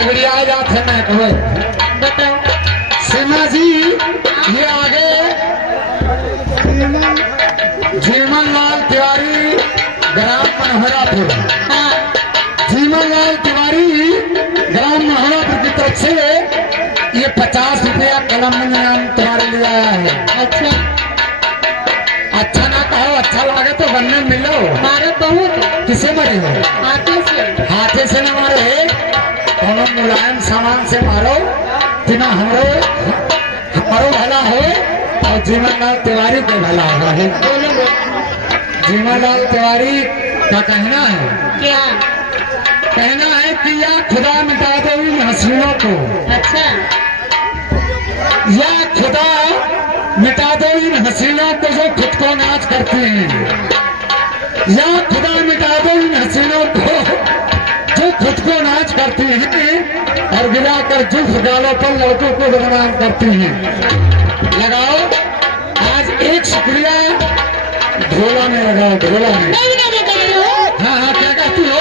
झगड़िया जाते मैं कहो सीमा जी ये आगे जीवन लाल तिवारी ग्राम मनोहरापुर। जीवन लाल तिवारी ग्राम मनोहरापुर की तरफ से ये 50 रुपया कलम नाम तुम्हारे लिए आया है। अच्छा अच्छा ना कहो, अच्छा लगे तो बनने मिलो। मारो बहुत किसे मरे हो? हाथे से न मारे, कोनो मुलायम सामान से मारो जिना हमारो भला हो और जीवनलाल तिवारी को भला होगा है। जीवनलाल तिवारी का कहना है, क्या कहना है कि या खुदा मिटा दो इन हसीनों को। अच्छा या खुदा मिटा दो इन हसीनों को जो खुद को नाच करती हैं। या खुदा मिटा दो इन हसीनों को जो खुद को नाच करती हैं और गिराकर जुल्फ गालों पर लड़कों को बदनाम करती हैं। लगाओ आज एक शुक्रिया ढोला में लगाओ, ढोला में। हाँ हाँ क्या कहती हो?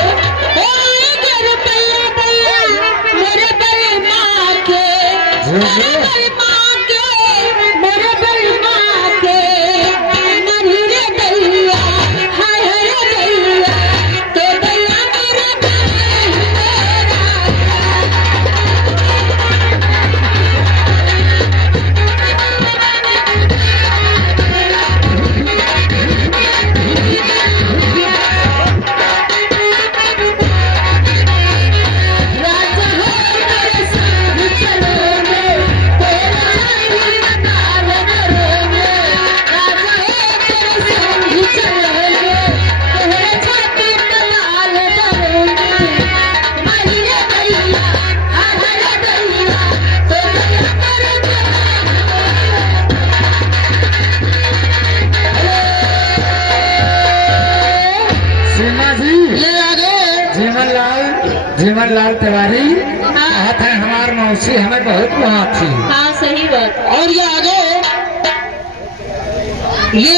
जीवनलाल तिवारी हाथ है हमार मौसी, हमें बहुत वहाँ थी। हाँ सही बात। और ये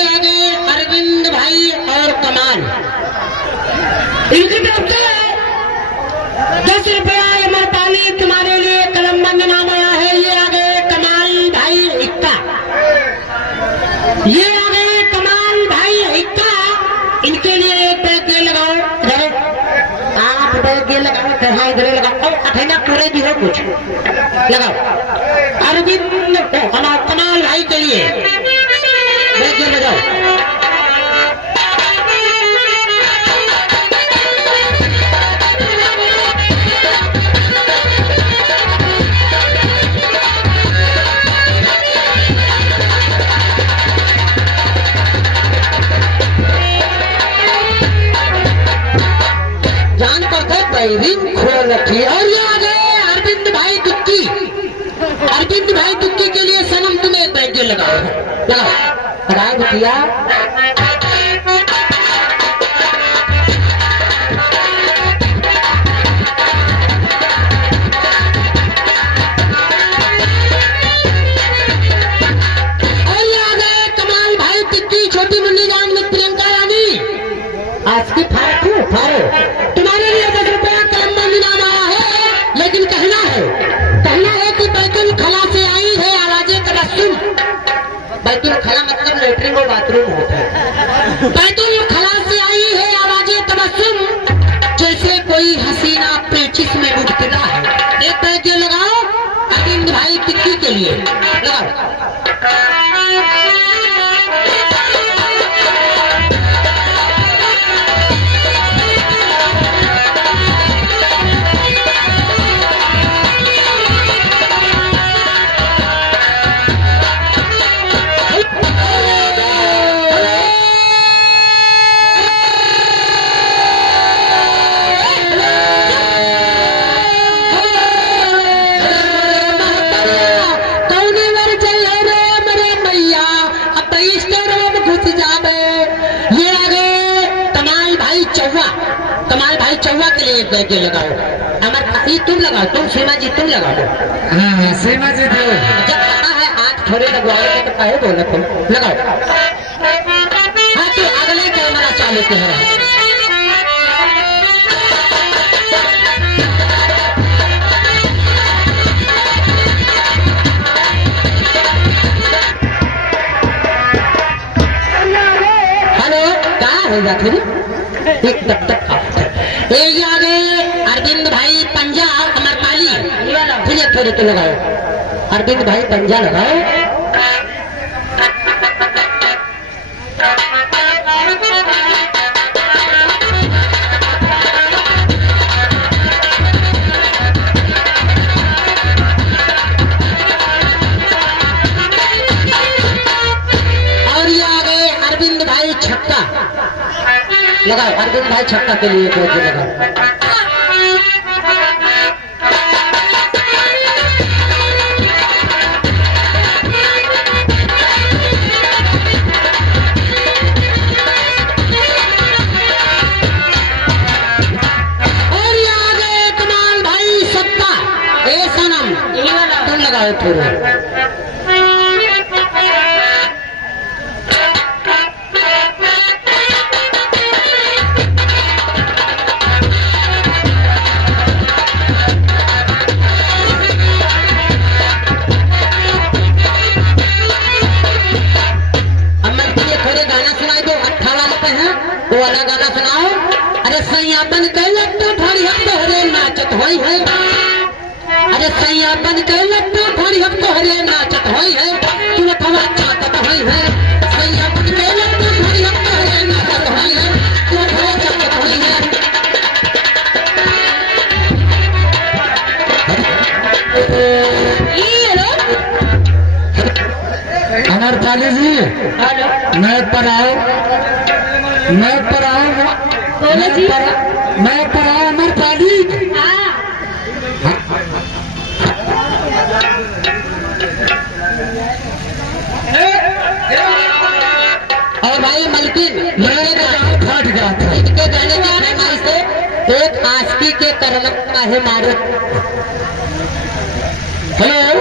आगे अरविंद भाई और कमाल, इनकी तरफ से 10 रुपया अमरपाली तुम्हारे लिए कलमबंद नाम आया है। ये आगे कमाल भाई इक्का, ये आगे कमाल भाई इक्का, इनके लिए एक बैग दे लगाओ। आप बैग दे लगाओ, कहाँ इधर लगाओ, अठैना पूरे भी हो कुछ लगाओ। अरविंद कमाल भाई के लिए बैग दे लगाओ। रिंग खोल रखी। और ये आ गए अरविंद भाई दुक्की, अरविंद भाई दुक्की के लिए सनम तुम्हें एक बैग लगाओ, लगाओ रुपया। और ये आ गए कमाल भाई टिक्की, छोटी मुन्नी जान में प्रियंका रानी। आज की फारो तुम्हारे लिए 10 रुपया कलमबंद नाम आया है। लेकिन कहना है कि बैतुल खला से आई है आवाज़े तबस्सुम। बैतुल खला मतलब लेटरिन और बाथरूम होता है। बैतुल खला से आई है आवाज़े तबस्सुम, जैसे कोई हसीना पेचिश में मुब्तला है। एक बैग ये लगाओ अरविंद भाई टिक्की के लिए, लगाओ। कमाल भाई चौवा के लिए एक बैग लगाओ। अमर तुम लगाओ, तुम सीमा जी तुम लगाओ। हाँ सीमा जी दो। जब पता है हाथ थोड़े लगवाओगे तो कहे बोला तुम लगाओ। हाँ तो अगले कैमरा चालू कर बात हो रही एक तब तक ये आ गए अरविंद भाई पंजा अमरपाली फिर एक थोड़े तो लगाओ अरविंद भाई पंजा लगाओ छक्का लगाओ अरविंद भाई छक्का के लिए कोई लगाओ और ये आ गए कमाल भाई सत्ता ए सनम तुम लगाओ थोड़ा वो वाला गाना सुनाओ अरे सैयापन कैलक तो थोड़ी हम तोहरे नाचत होई है अरे सैयापन कैलक तो थोड़ी हम तोहरे नाचत होई है तू थवा चाटत होई है सैयापन कैलक तो थोड़ी हम तोहरे नाचत होई है तू थवा चाटत होई है अमरपाली जी मैं पर आओ मैं पर आऊँ अमरपाली और भाई मलकिन फट गया था इनके गाने की फरमाइश से एक आस्की के करनक का है मारे हेलो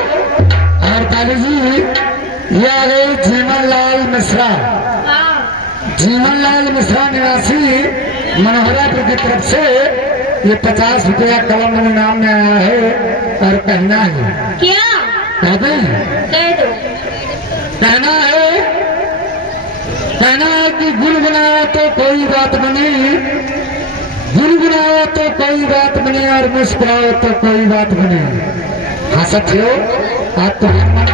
अमरपाली जी ये आ गए जीवनलाल मिश्रा जीवनलाल मिश्रा निवासी मनोहरापुर की तरफ से ये 50 रुपया कलम नाम में आया है और कहना है क्या कहते हैं कह दो कहना है कि गुनगुनाओ तो कोई बात बनी गुनगुनाओ तो कोई बात बनी और मुस्कुराओ तो कोई बात बनी हंसत हो आप तो मन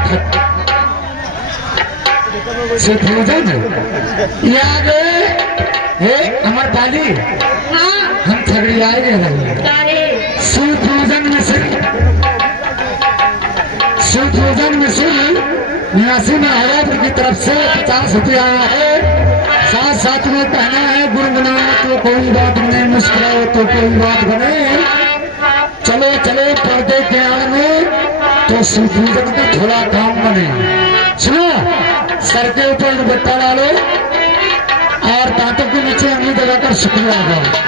सुफ्यूजन ये आ गए हे अमरपाली हाँ हम छगड़ियाए रहे सारे सुफ्यूजन मिश्र निवासी महाराज की तरफ से 50 रुपया आया है साथ साथ में कहना है गुनगुनाओ तो कोई बात नहीं मुस्कुराओ तो कोई बात बने चलो चलो पर्दे के आड़ में तो सुफ्यूजन का थोड़ा काम बने सुनो सर के ऊपर दुपट्टा डालो और दांतों के नीचे अंगली दबाकर शुक्रिया लगाओ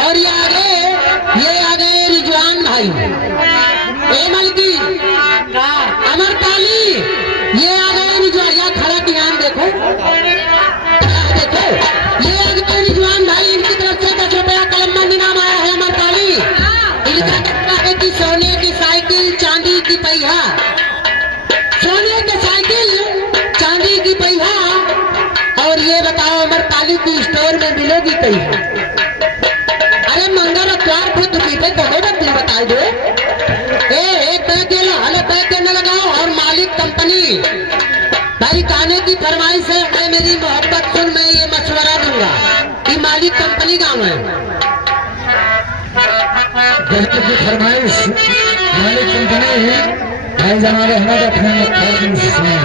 और ये आ गए रिजवान भाई ए मलकी अमरपाली ये आ गए रिजवान यहाँ खड़ा ध्यान देखो देखो ये आ गए रिजवान भाई इनकी तरफ से 10 रुपया कलम मंदी नाम आया है अमरपाली इनका कहना है कि सोने की साइकिल चांदी की पहिया सोने की साइकिल चांदी की पहिया और ये बताओ अमरपाली की स्टोर में मिलेगी पहिया अरे मंगल अखबार खुद पीछे तुम्हें बत्ती बताई दो एक पैक हले पैक न लगाओ और मालिक कंपनी भाई गाने की फरमाइश है मैं मेरी मोहब्बत सुन मैं ये मशवरा दूंगा कि मालिक कंपनी गाँव है गलती की फरमाइश मालिक कंपनी भाई जनाब अहमद अपने